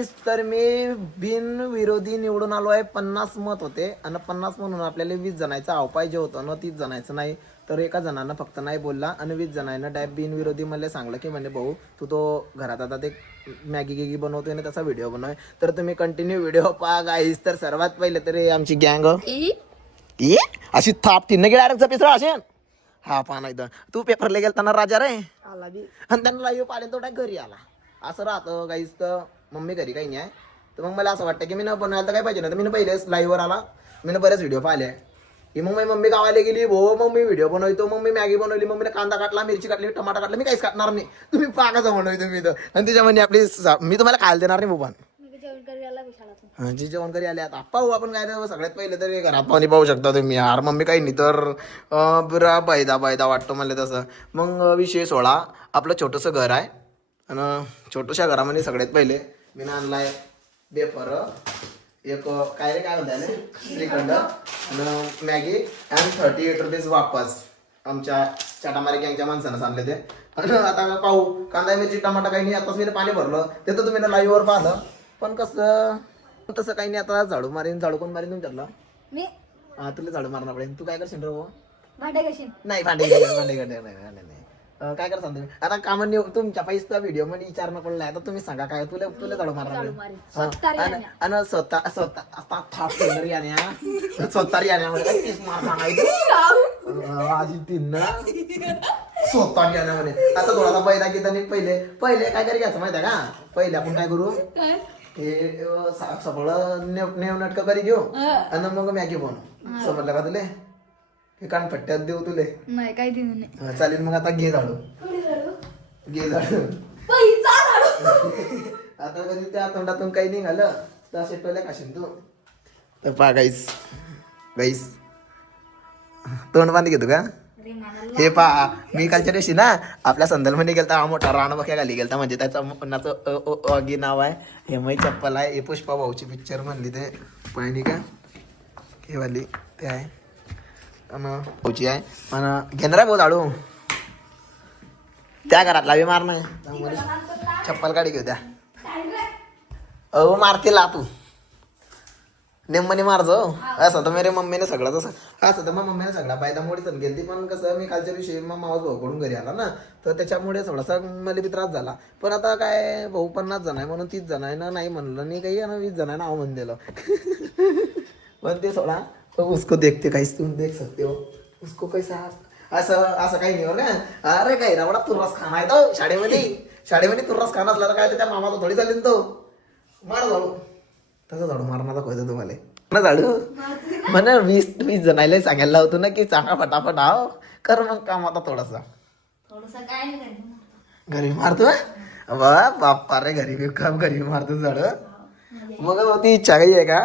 गाईस, तर मी बिनविरोधी निवडून आलो आहे. 50 मत होते आणि 50 म्हणून आपल्याला 20 जणांचा आव पाहिजे होतं ना, 30 जणांचं नाही. तर एका जणांना फक्त नाही बोलला आणि 20 जणांना डायरेक्ट बिनविरोधी मला सांगलं की म्हणजे भाऊ तू तो घरात आता ते मॅगी गिगी बनवतोय ना, त्याचा व्हिडिओ बनवय. तर तुम्ही कंटिन्यू व्हिडिओ पहा गाईस. तर सर्वात पहिले तरी आमची गँग अशी थाप तिनं गेला डायरेक्ट पिसरा असे हा पहा नाही तर तू पेपरला गेलताना राजा रे आणि त्यांना लाईव्ह पाहिले तो डायरेक्ट घरी आला. असं राहतं गाईस. तर मम्मी घरी काही नाही आहे. तर मग मला असं वाटतं की मी न बनवायला तर काय पाहिजे ना, तर मी पहिलेच लाईव्हवर आला. मी बरेच व्हिडिओ पाहिले की मग मम्मी गावाला गेली भो, मग मी व्हिडिओ बनवतो, मग मी मॅगी बनवली, मम्मीने कांदा काटला, मिरची काटली, टमाटा काटला. मी काहीच काटणार नाही, तुम्ही पाकाचं बनवतो मी तर. आणि त्याच्यामध्ये आपली मी तुम्हाला खायला देणार नाही बोबान. जी जेवण करी आले आता पाहू आपण काय. सगळ्यात पहिले तरी घरात पाणी पाहू शकता तुम्ही यार. मम्मी काही नाही तर बरा बैदा वाटतो मला तसं. मग विषय 16 आपलं छोटंसं घर आहे आणि छोट्याशा घरामध्ये सगळ्यात पहिले मी आणलाय बेफर एक काय रे काय म्हणताय श्रीखंड आणि मॅगी अँड 38 रुपीज वापस आमच्या चाटामारी गँगच्या माणसानं आणले ते. आणि आता पाहू कांदा मिरची टमाटा काही नाही. आताच मी पाणी भरलं ते तर तुम्ही लाईव्हवर पाहिलं. पण कसं तसं काही नाही. आता झाडू मारीन. झाडू कोण मारीन तुमच्यातला? मी. हा तुला झाडू मारणार पडेल. तू काय करशील रे? भांडे कशी नाही भांडे नाही काय कर सांग तुम्ही आता कामं तुमच्या पैसा व्हिडिओ मध्ये विचार नको. आता तुम्ही सांगा काय तुला तुला झाडू मारणार आणि स्वतः स्वतः याण्यामध्ये आता थोडासा बैदा घेता पहिले पहिले काय करी घ्यायचं माहिती आहे का? पहिले आपण काय करू हे सगळं नेवनटकं करी घेऊ आणि मग मॅगी बनवू. समजलं का तुले? हे कानपट्ट्यात देऊ तुले? नाही काही देऊ नाही. चालेल मग आता घे झाडू. घे झाडू आता कधी त्या तोंडातून काही निघालं तर असे टोल्या काशीन तू. तर पहा गाईस गाईस तोंड बांध घेतो का? हे पहा मी कालच्या दिवशी ना आपल्या संदलमध्ये गेलता. हा मोठा राणबक्या घाली गेलता. म्हणजे त्याचं नाचं अगी नाव आहे. हेमई चप्पल आहे. हे पुष्पा भाऊची पिक्चर म्हणली ते पाहिली का? हे वाली ते आहे भाऊची आहे. आणि घेणार भाऊ झाडू त्या घरातला बी मार नाही. चप्पल काढी घेऊ त्या मारतील तू नेमनी मारजो. असं तर मेरे मम्मीने सगळं तसं असं तर मग मम्मीने सगळा बायदा मोडीच गेली. पण कसं मी कालच्या दिवशी मग मावस भाऊकडून घरी आला ना, तर त्याच्यामुळे थोडासा मला बी त्रास झाला. पण आता काय भाऊ 50 जण आहे म्हणून 30 जण आहे ना नाही म्हणलं नाही काही आणि 20 जण आहे नाव म्हणून दिलं. पण ते सोडा उसको देखते काहीच तुम्ही देख सकते हो उसको कैसा असं असं काही नाही बरं का? अरे काही रवडा तुर्रास खाना आहे तो शाळेमध्ये तुर्रास खाना असला तर काय त्या मामाचा थोडी चालेल तो मार झाडू. तसं झाडू मारणार खोयचं तुम्हाला ना झाडू म्हणा 20 जणायला सांगायला होतो ना की चांगला फटाफट आव कर मग काम. आता थोडासा घरी मारतो बाप्पा रे घरी काम घरी मारतो झाड. मग ती इच्छा काही आहे का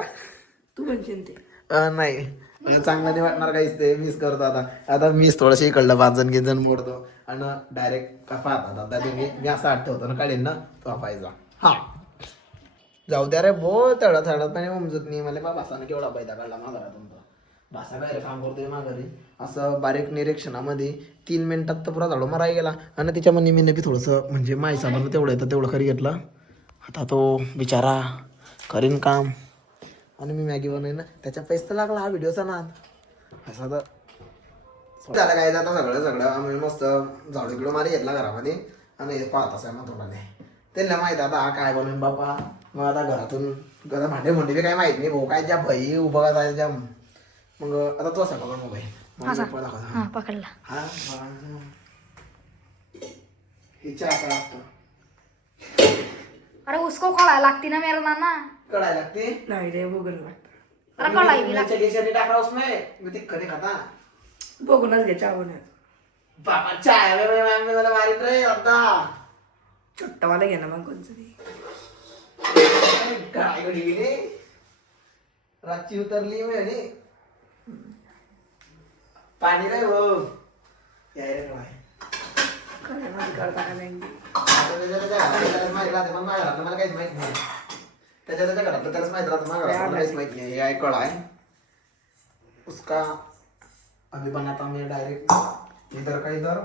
तू म्हणशील ते? नाही चांगलं नाही वाटणार काहीच. ते मिस करतो आता मीच थोडंसं इकडलं 5 जण 10 जण मोडतो आणि डायरेक्ट का पाहतात. आता तुम्ही मी असं आठवतो ना काढेन ना तो पाहिजा. हा जाऊ द्या रे भो तळत नाही उमजत नाही मला. भासानं केवढा पैदा काढला माझा तुमचा. भासा काय रे काम करतोय माघारी असं बारीक निरीक्षणामध्ये 3 मिनिटात तर पुरा झाडू मारायला गेला. आणि त्याच्यामध्ये मी बी थोडंसं म्हणजे माय साबण तेवढं येतं तेवढं खरी घेतलं. आता तो बिचारा करीन काम आणि मी मॅगी बनवेन. त्याच्या पैसा लागला हा व्हिडिओचा नाद असा. तर झालं काय आता सगळं आम्ही मस्त झाडू गिडू मारी घेतला घरामध्ये आणि हे पाहत असाय मग थोडाने त्यांना माहिती आता हा काय बनवेन बापा. मग आता घरातून भांडे बी काही माहित नाही भाऊ काय ज्या भाई उभं जायच्या. मग आता तो असा पकड मोबाईल पकडला हा हिच्या आता लागतो. अरे उसको कळायला लागती ना मेरा नाना. कळायला लागते नाही रे बघून टाका उसमें मी ती कधी खाता बघूनच घे चावून बाबा चाय मला मारित रे आता छोट्टावाला घे ना मग कोणतरी. काय घडी गेली रातची उतरली मी पाणी रे हो याय रे काय मला काहीच माहित नाही. त्याच्या घरातलं त्यालाच माहित राहतं. मला काहीच माहित नाही. हे कळा आहे उसका अभी बनाता मैं डायरेक्ट इधर का इधर.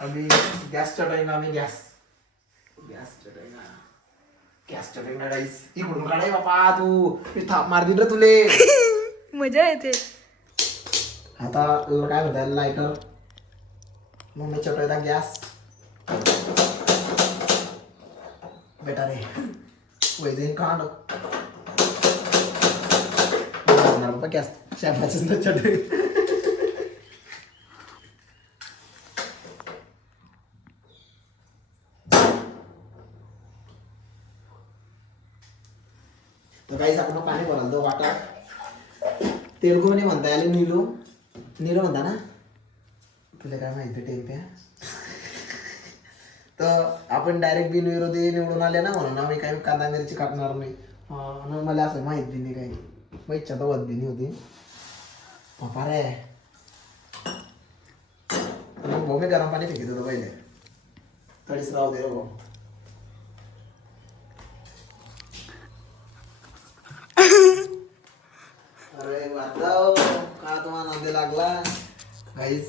अभी गैस चढ़ाएगा. मैं गैस चढ़ाएगा गॅसच्या पेक्षा राईस इकडून काढाय बापा तू मी थाप मार दिलं तुले. मजा येते. आता काय म्हणताय लायटर मग मी चटवायचा गॅस बेटा रे वैजन कांड बाबा गॅस शेपाचं चटई. तर काही आपण पाणी बोलाल तो वाटा तेलगू मध्ये म्हणता आले नीलू नीलू म्हणता ना तुला काय माहिती टेम्प्या. तर आपण डायरेक्ट बिनविरोधी निवडून आले ना म्हणून आम्ही काही कांदा मिरची कापणार नाही. आणि मला असं माहित बी नाही काही मग इच्छा तर होत बी नाही होती पप्पा रे. मग भाऊ मी गरम पाणी फेकीत होतो पहिले तडीच राहू दे भाऊ. अरे वाताव का तुम्हाला नांदे लागला गाईस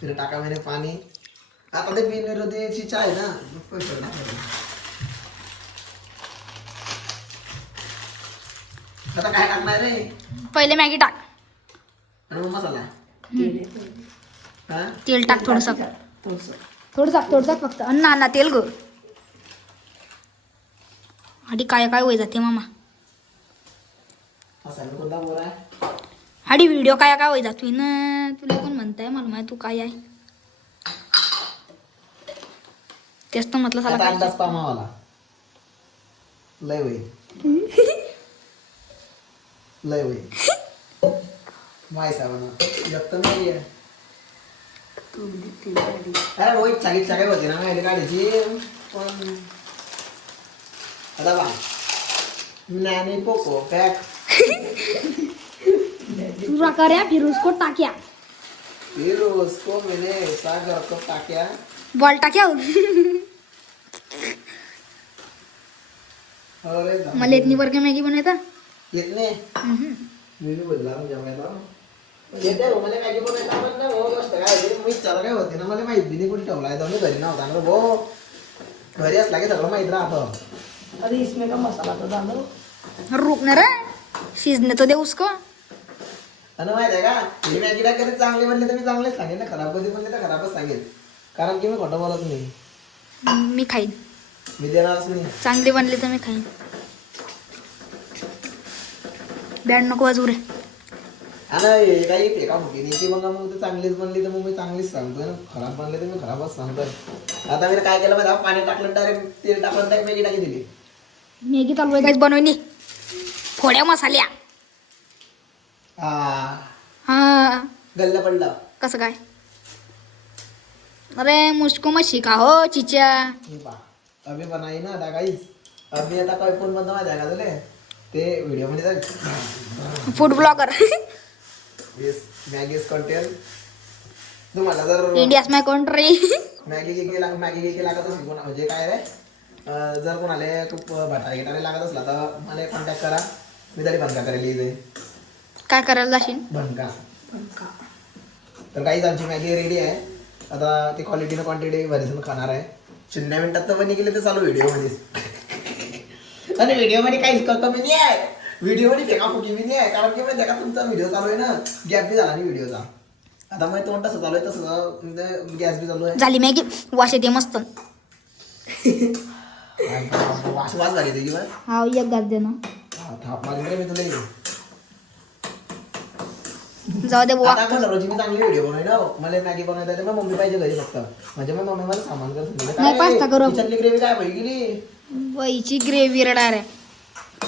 फिर टाका मैंने पाणी. आता ते बिनविरोधीची चाय ना आता काय टाकणार रे पहिले मॅगी टाक. आणि मग मसाला हा तेल टाक थोडस थोडस फक्त. ना तेल ग आधी काय काय होई जाते मामा. मसाला कोणता बोरा आहे आधी व्हिडिओ काय काय होई जातोय ना. तुला कोण म्हणताय मला माहिती तू काय आहे तेच तर म्हटलं आता साला. अंदाज पामावाला लय होईल लय होईल माय साबण जगत नाही आहे. अरे रोहित चाळीस काय होती ना माहिती काढायची पण आता बा नॅनी पोको पॅक तुरा कर्या फिर उसको टाक्या फिर उसको मैंने सागर को टाक्या बॉल टाक्या. अरे मला इतनी वर्ग मॅगी बनायचा. येत नाही मी बी बोलला जमायला येते हो मला मॅगी बनवायला पण नाही भाऊ गोष्ट काय मी चालू काय होते ना मला माहित बी नाही कुठे ठेवलाय जाऊन घरी नव्हता ना भाऊ घरी असला की सगळं माहित राहतं. अरे इसमें का मसाला तो डालो. रुकणार शिजने तो दे उसको. आणि माहित आहे का ही मॅगी कधी चांगली बनली तर मी चांगलेच सांगेन ना खराब कधी बनली तर खराबच सांगेन कारण की मी खोटं बोलत नाही. मी खाईन मी देणारच नाही. चांगली बनली तर मी खाईन. बँड नको वाजू रे. आणि काही फेका फुकी नाही की मग ते चांगलीच बनली तर मग मी चांगलीच सांगतोय ना खराब बनली तर मी खराबच सांगतोय. आता मी काय केलं माहिती पाणी टाकलं डायरेक्ट तेल टाकलं डायरेक्ट मॅगी टाकी दिली. मॅगी चालू आहे काहीच बनवणी फोड्या मसाल्या. हा गल्ला पडला कसं काय. अरे मुझको मत सिखा हो चिचा. हे पा अभी बनाई ना आता गाईस अभी आता काय फोन बंद माहिती आहे का तुले ते व्हिडिओ मध्ये जाईल फूड ब्लॉगर मॅगी कंटेंट तुम्हाला जर इंडियाज माय कंट्री. मॅगी लागत असेल कोणा म्हणजे काय रे जर कोणाला खूप भटारा गिटारे लागत असला तर मला कॉन्टॅक्ट करा मी तरी बनका करायला येईल. काय करायला जाशील. बनका तर काहीच आमची मॅगी रेडी आहे. आता ती क्वालिटीनं क्वांटिटी भरीसून खाणार आहे. 0 मिनिटात तर बनी गेले तर चालू व्हिडिओ मध्ये आणि व्हिडिओ मध्ये काहीच करतो मी नाही आहे. व्हिडिओ मध्ये फेका फुकी मी नाही आहे कारण की माहिती आहे का तुमचा व्हिडिओ चालू आहे ना गॅप बी झाला नाही व्हिडिओचा. आता मग तोंड तसं चालू आहे तसं गॅस बी चालू आहे. झाली मॅगी वास येते मस्त. वास झाली त्याची बाय हा एक गाज दे ना. थाप मारून रे मी तुला जाऊ दे बुवा. आता काय रोजी मी चांगली व्हिडिओ बनवली ना मला मॅगी बनवायला तर मग मम्मी पाहिजे घरी फक्त म्हणजे मग मम्मी मला सामान नाही, पास्ता करू. किचनली ग्रेव्ही काय पाहिजे गेली बाईची ग्रेव्ही रडार आहे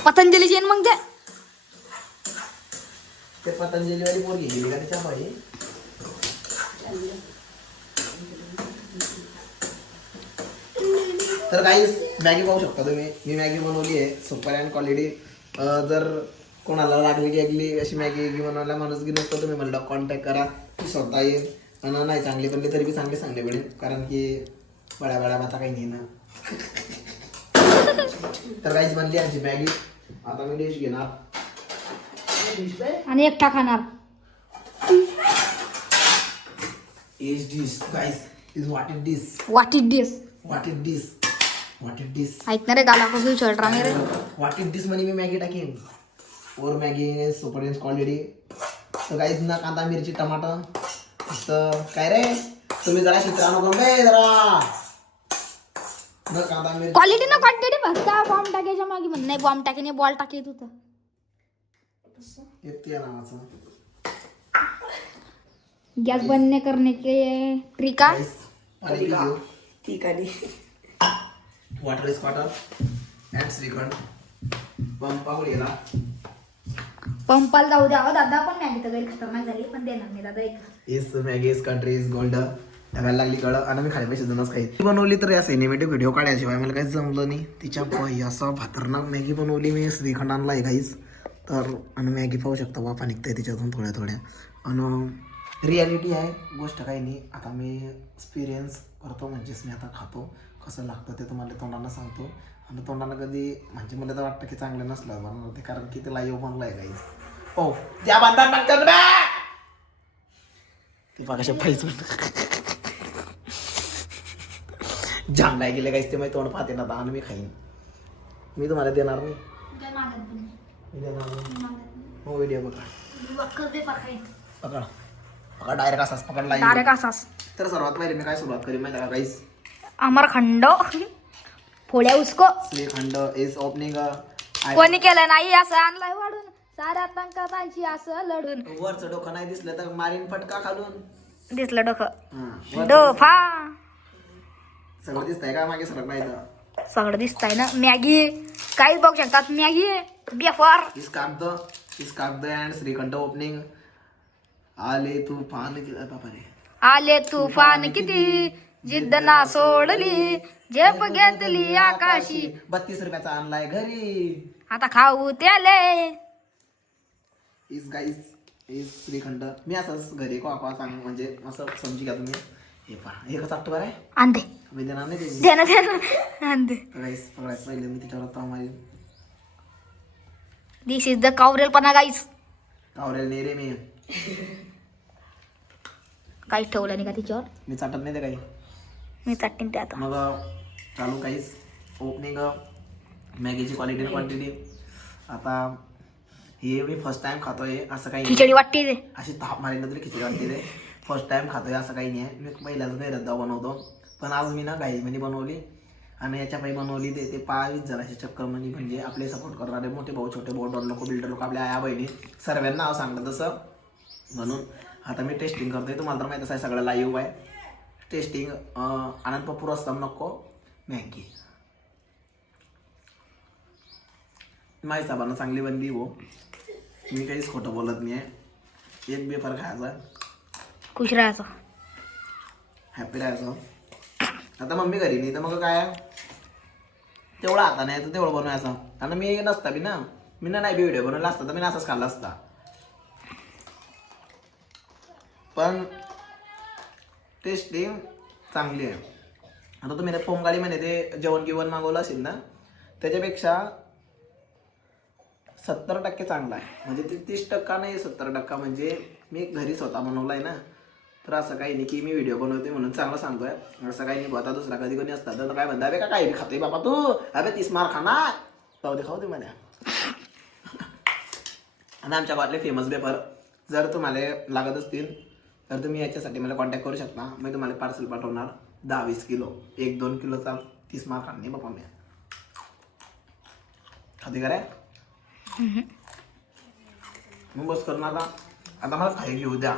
पतंजलीची आहे ना मग ते पतंजली वाली पोरगी गेली का तिच्या पाहिजे. तर काही मॅगी पाहू शकता तुम्ही मी मॅगी बनवली आहे सुपर अँड क्वालिटी. जर कोणाला लागली की अशी मॅगी बनवायला माणूस गी नसतो तुम्ही मला कॉन्टॅक्ट करा ती स्वतः येईल. आणि नाही चांगली बनली तरी बी चांगली सांगले पडेल कारण की बड्या बड्या माता काही नाही ना. तर काहीच बनली आमची मॅगी. आता मी डिश घेणार आणि एकटा खाणार. Is dish guys is what is this वाटीत this what is this what is this ऐकणार रे गाला कसं शर्ट रामे रे व्हॉट इज दिस म्हणे मी मॅगी टाकीन और मॅगी सुपर इज क्वालिटी तर काहीच ना कांदा मिरची टमाटर तर काय रे तुम्ही जरा शित्रा नको बे जरा न कांदा मिरची क्वालिटी ना क्वांटिटी फक्त बॉम्ब टाकायच्या मागे म्हण नाही बॉम्ब टाके नाही बॉल टाके तू तर येते नावाचं गॅस बंद नहीं करने के ट्रिका पाणी पिऊ ठीक आहे water is water and shrikhand पंपा गेला पंपाला जाऊ द्या हो दादा पण मॅगी तर काही खतरनाक झाली पण देणार नाही दादा एक is Maggi is country is gold ठेवायला लागली कळं आणि मी खाली पैसे जुनच काही बनवली तर या सिनेमॅटिक व्हिडिओ काढायशिवाय मला काहीच जमलं नाही तिच्या बाई असं भातरनाक मॅगी बनवली मी श्रीखंड आणला आहे काहीच तर आणि मॅगी पाहू शकता वाफा निघताय तिच्यातून थोड्या थोड्या आणि रियालिटी आहे गोष्ट काही नाही आता मी एक्सपिरियन्स करतो म्हणजेच मी आता खातो कसं लागतं ते तुम्हाला तोंडानं सांगतो आणि तोंडानं कधी म्हणजे मला तर वाटतं की चांगलं नसलं बनवलं ते कारण की ते लाईव्ह बनलं आहे काहीच हो त्या बांधा ते पाकाशा पाहिजे जाम नाही गेले काहीच ते माझे तोंड पाहते ना आणि मी खाईन मी तुम्हाला देणार नाही मी देणार नाही हो व्हिडिओ बघा पकड पकड डायरेक्ट असाच पकडला डायरेक्ट असाच तर सर्वात पहिले मी काय सुरुवात करेन माहिती का काहीच अमरखंड फोड्या उसको श्रीखंड इज ओपनिंग कोणी केलं नाही असं आणलाय वाढून साऱ्या तंकातांची असं लढून वरचं डोकं नाही दिसलं तर मारीन फटका खालून दिसलं डोकं वरचं डोफा सगळं दिसतंय का मागे सरक नाही तर सगळं दिसतंय ना मॅगी काहीच बघू शकतात मॅगी बेफार इस कागद अँड श्रीखंड ओपनिंग आले तूफान बापा रे आले तुफान किती जिद्द ना सोडली झेप घेतली आकाशी 32 रुपयाचा आणलाय घरी आता खाऊ त्याले इस गाईस इस श्रीखंड मी असंच घरी कोका सांग म्हणजे असं समजी घ्या तुम्ही हे पहा हे कसं बरं आहे आणते मी देणार नाही ते दे ना आणते गाईस सगळ्यात पहिले मी तिच्यावर ताव मारीन दिस इज द कावरेलपणा गाईस कावरेल नाही रे मी काहीच ठेवलं नाही का तिच्यावर मी चाटत नाही ते काही मी चटणी ते आता मग चालू काहीच ओपनिंग मॅगीची क्वालिटी क्वांटिटी आता हे मी फर्स्ट टाइम खातोय असं काही नाही. खिचडी वाटते ते अशी ताप मारीन तरी खिचडी वाटते ते फर्स्ट टाइम खातोय असं काही नाही आहे मी पहिल्याच गैरद्दा बनवतो पण आज मी ना घाईमध्ये बनवली आणि याच्या पायी बनवली ते 5 जणांची चक्कर म्हणजे आपले सपोर्ट करणारे मोठे भाऊ छोटे भाऊ डॉन लोक बिल्डर लोक आपल्या आया बहिणी सर्वांना नाव सांगलं तसं म्हणून आता मी टेस्टिंग करतोय तुम्हाला तर माहिती आहे सगळं लाईव्ह आहे टेस्टिंग आनंद पप्पू रस्तम नको मॅगी माझ्या हिसाबानं चांगली बनली हो मी काहीच खोटं बोलत नाही आहे एक बेफर खायचा खुश राहायचं हॅपी राहायचं आता मम्मी घरी नाही तर मग काय तेवढं आता नाही तर तेवढं बनवायचं आणि मी नसता बी ना मी नाही बी व्हिडिओ बनवला असता तर मी असंच खाल्ला असता पण टेस्टिंग चांगली आहे आता तुम्ही पोंगाडी म्हणे ते जेवण गिवण मागवलं असेल ना त्याच्यापेक्षा 70% चांगला आहे म्हणजे ते 30% नाही 70% म्हणजे मी घरी स्वतः बनवला आहे ना तर असं काही नाही की मी व्हिडिओ बनवते म्हणून चांगलं सांगतोय असं काही नाही आता दुसरा कधी कोणी असतात तर काय म्हणता अबे का काही खातोय बाबा तू अबे 30 मार खाणार जाऊ दे खाऊ दे मला आणि आमच्या गावातले फेमस पेपर जर तुम्हाला लागत असतील तर तुम्ही याच्यासाठी मला कॉन्टॅक्ट करू शकता मी तुम्हाला पार्सल पाठवणार 10-20 किलो 1-2 किलोचा 30 मार खाणार नाही बाबा मी खाते का रे मग बस करणार आता मला खाई घेऊ द्या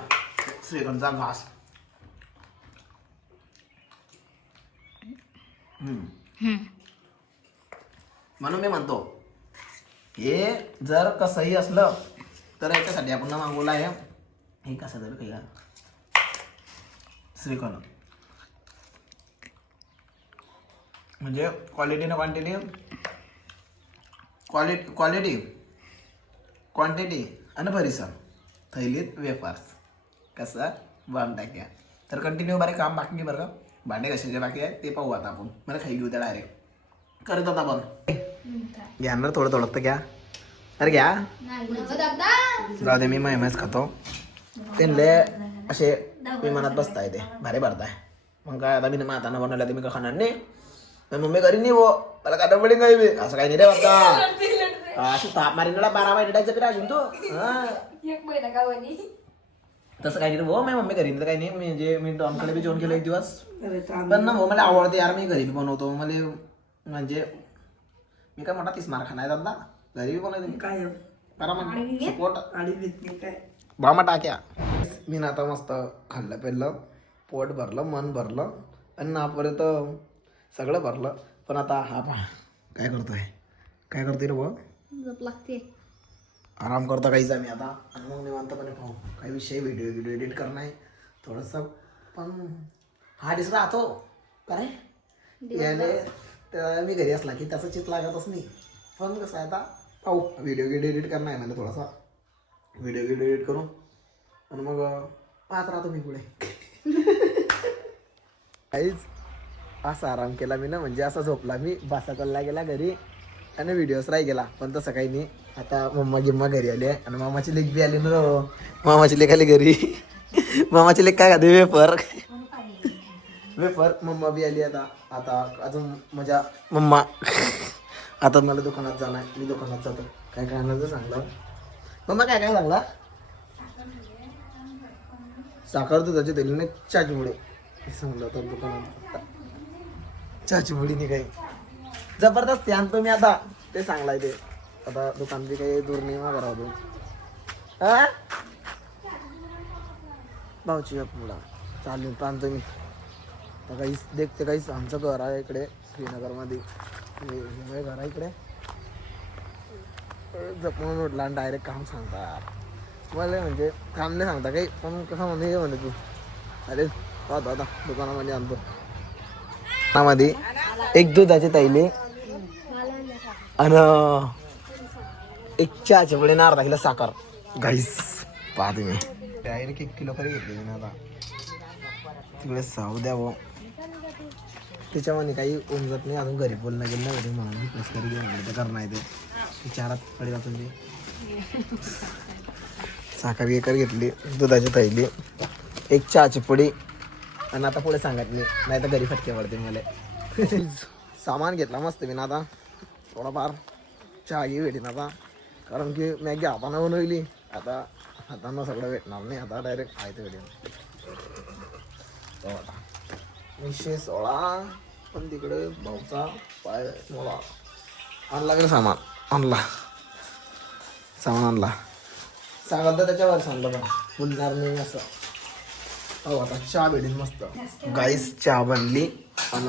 श्रीखंडचा घास म्हणून मी म्हणतो हे जर कसंही असलं तर याच्यासाठी आपण मागवलं आहे हे कसं जर काही श्रीखंड म्हणजे क्वालिटी ना क्वांटिटी आणि परिसर थैलीत वेफर्स कसं बॉम्ब टाक्या तर कंटिन्यू बरे काम बाकी बरं का भांडे कशाचे बाकी आहे ते पाहू आता आपण मला खाई घेऊ द्या डायरेक्ट करत आता आपण घ्या ना थोडं थोडं तर घ्या अरे घ्या जाऊ दे मी महिमाच खातो त्यांले असे विमानात बसताय ते भारी भरताय मग काय आता मी हातानं बनवलं ते मी का खाणार नाही तर मम्मी घरी नाही भो मला का डबडी काही बी असं काही नाही रे वाटतं असं ताप मारीला 12 महिने डायचं फिरा अजून तो हा. एक महिना गावानी तसं काही नाही भाऊ माझी मम्मी घरी तर काही नाही म्हणजे मी डॉनकडे बी जेवण केलं एक दिवस अरे पण ना भाऊ मला आवडते यार मी घरी बी बनवतो मला म्हणजे मी काय म्हणतात तीच मार खाणार दादा घरी बी बनवते काय करा मग सपोर्ट आणि भीत काय बामा टाक्या मी ना आता मस्त खाल्लं पेरलं पोट भरलं मन भरलं आणि नापर्यंत सगळं भरलं पण आता हा पहा काय करतोय रे भाऊ झोप लागते आराम करतो काहीच आम्ही आता आणि मग निवांतपणे पाहू काही विषय व्हिडिओ एडिट करणं आहे थोडंसं पण हा डिस राहतो काय याने मी घरी असला की त्याचं चित लागतच नाही पण कसं आहे आता पाहू व्हिडिओ एडिट करणं आहे मला थोडासा व्हिडिओ एडिट करू आणि मग पाहत राहतो मी पुढे काहीच असा आराम केला मी ना म्हणजे असा झोपला मी बासा चालला गेला घरी आणि व्हिडिओच राही गेला पण तसं काही नाही आता मम्मा गिम्मा घरी आली आहे आणि मामाची लेक बी आली ना मामाची लेक आली घरी मामाची लेक काय खाते वेफर मम्मा बी आली आता अजून माझ्या मम्मा आता मला दुकानात जाणार मी दुकानात जातो काय काय आणायचं सांगला मम्मा काय सांगला साखर दुधाची दिली नाही चहाची मुळे सांगलं तर दुकानात चहाची मुळी नाही काही जबरदस्त आणतो मी आता ते सांगलाय ते आता दुकान बी काही दूर नाही मागा राहतो भाऊची मुला चालेल आणतो मी तर काहीच देखते काहीच आमचं घर आहे इकडे श्रीनगरमध्ये घर आहे इकडे जपून उठला आणि डायरेक्ट काम सांगतात मला म्हणजे काम नाही सांगता काही पण कसं म्हणते हे म्हणते तू चालेल पाहतो आता दुकानामध्ये आणतो दुकानामध्ये एक दुधाची तैली आणि एक चहाचे पुढे अर्धा किलो साखर गाईस पाहते मी डायरेक्ट 1 किलो खरी घेतली मी आता तिकडे साऊ द्या भाऊ त्याच्यामध्ये काही उमजत नाही अजून घरी बोलणं गेलं नाही म्हणून प्लस करी घेऊन आणलं तर करणं आहे ते विचारात कडे जातो मी साखर एकर घेतली दुधाची थैली एक चहाची पुडी आणि आता पुढे सांगत नाही तर घरी फटके पडते मला सामान घेतला मस्त मी ना आता थोडाफार चहा घे भेटेन आता कारण की मॅगी हातानं बनवली आता हातानं सगळं भेटणार नाही आता डायरेक्ट आहे ते भेटेन तो आता 116 पण तिकडे भाऊचा पाय मला आणला की सामान आणला सांगाल तर त्याच्यावर सांगलं पण बोलणार नाही असं हो आता चहा भेटेल मस्त गाईस चहा बनली आणि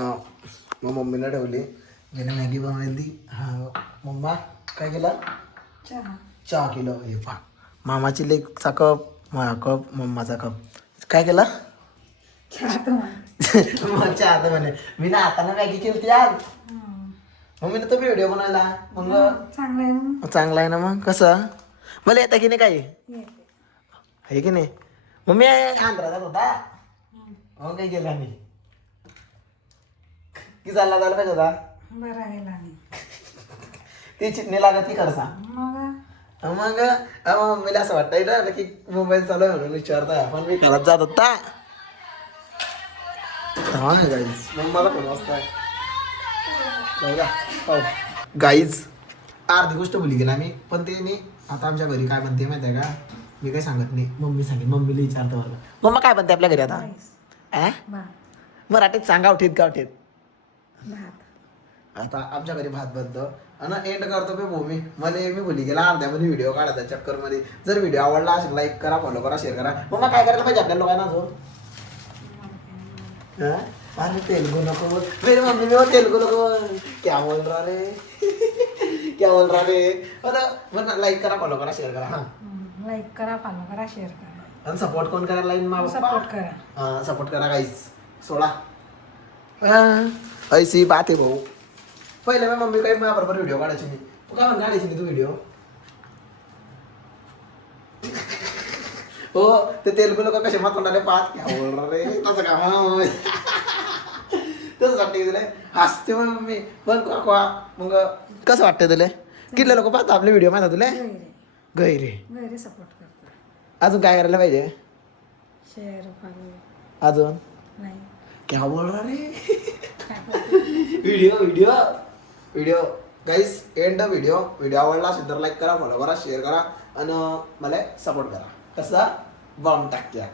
मग मम्मीला ठेवली मी मॅगी बनवली हा मम्मा काय केला चहा केलं हे पा मामाची लेकचा कप माझा कप मम्माचा कप काय केला मग चहा तर म्हणे मी ना हाताने मॅगी केली यार मम्मीने तो व्हिडिओ बनवला मग चांगला आहे ना मग कसं मला येतं की नाही काही आहे की नाही मम्मी आंध्राचा होता मग काही गेला नाही की झाला पाहिजे होता ती चिटणी लागत की खरसा मग मम्मीला असं वाटतंय ना की मोबाईल चालू आहे म्हणून विचारताय आपण मी घरात जात होता मम्माला पण वाजताय गाईज अर्धी गोष्ट बोलली गेला मी पण ते मी आता आमच्या घरी काय बनते माहिती आहे का मी काही सांगत नाही मम्मी सांगेन मम्मीला विचारतो मला मम्मा काय बनते आपल्या घरी आता मराठीत सांगा उठीत गावठीत आता आमच्या घरी भात बनतो आणि एंड करतो मी भूमी मला मी बोली गेला अर्ध्यामध्ये व्हिडिओ काढायचा चक्कर मध्ये जर व्हिडिओ आवडला असेल लाईक करा फॉलो करा शेअर करा मम्मा काय करायला पाहिजे आपल्या लोकांना अजून अरे तेलुगू नको मेरी मम्मी भी वो तेलुगू नको क्या बोल रहा रे मतलब लाईक करा फॉलो करा शेअर करा लाईक करा फॉलो करा शेअर करा आणि सपोर्ट कोण करा लाईन मा सपोर्ट करा सपोर्ट करा गाईस 16 ऐसी बात आहे भाऊ पहिले मी मम्मी काही माझ्याबरोबर व्हिडिओ काढायची मी तू काय म्हणून काढायची तू व्हिडिओ हो ते तेलुगू लोक कसे मत म्हणाले पाहत क्या बोल रे तसं का तसं वाटतं तुला हसते मग मम्मी पण मग कसं वाटतं तुला किती लोक पाहतो आपले व्हिडिओ माहिती तुला गैरे सपोर्ट करतो अजून काय करायला पाहिजे शेअर फॉलो अजून नाही क्या बोल रहा रे व्हिडिओ गाईस एंड व्हिडिओ आवडला असेल तर लाईक करा, फॉलो करा, शेअर करा आणि मला सपोर्ट करा. कसा बॉम्ब टाक्या.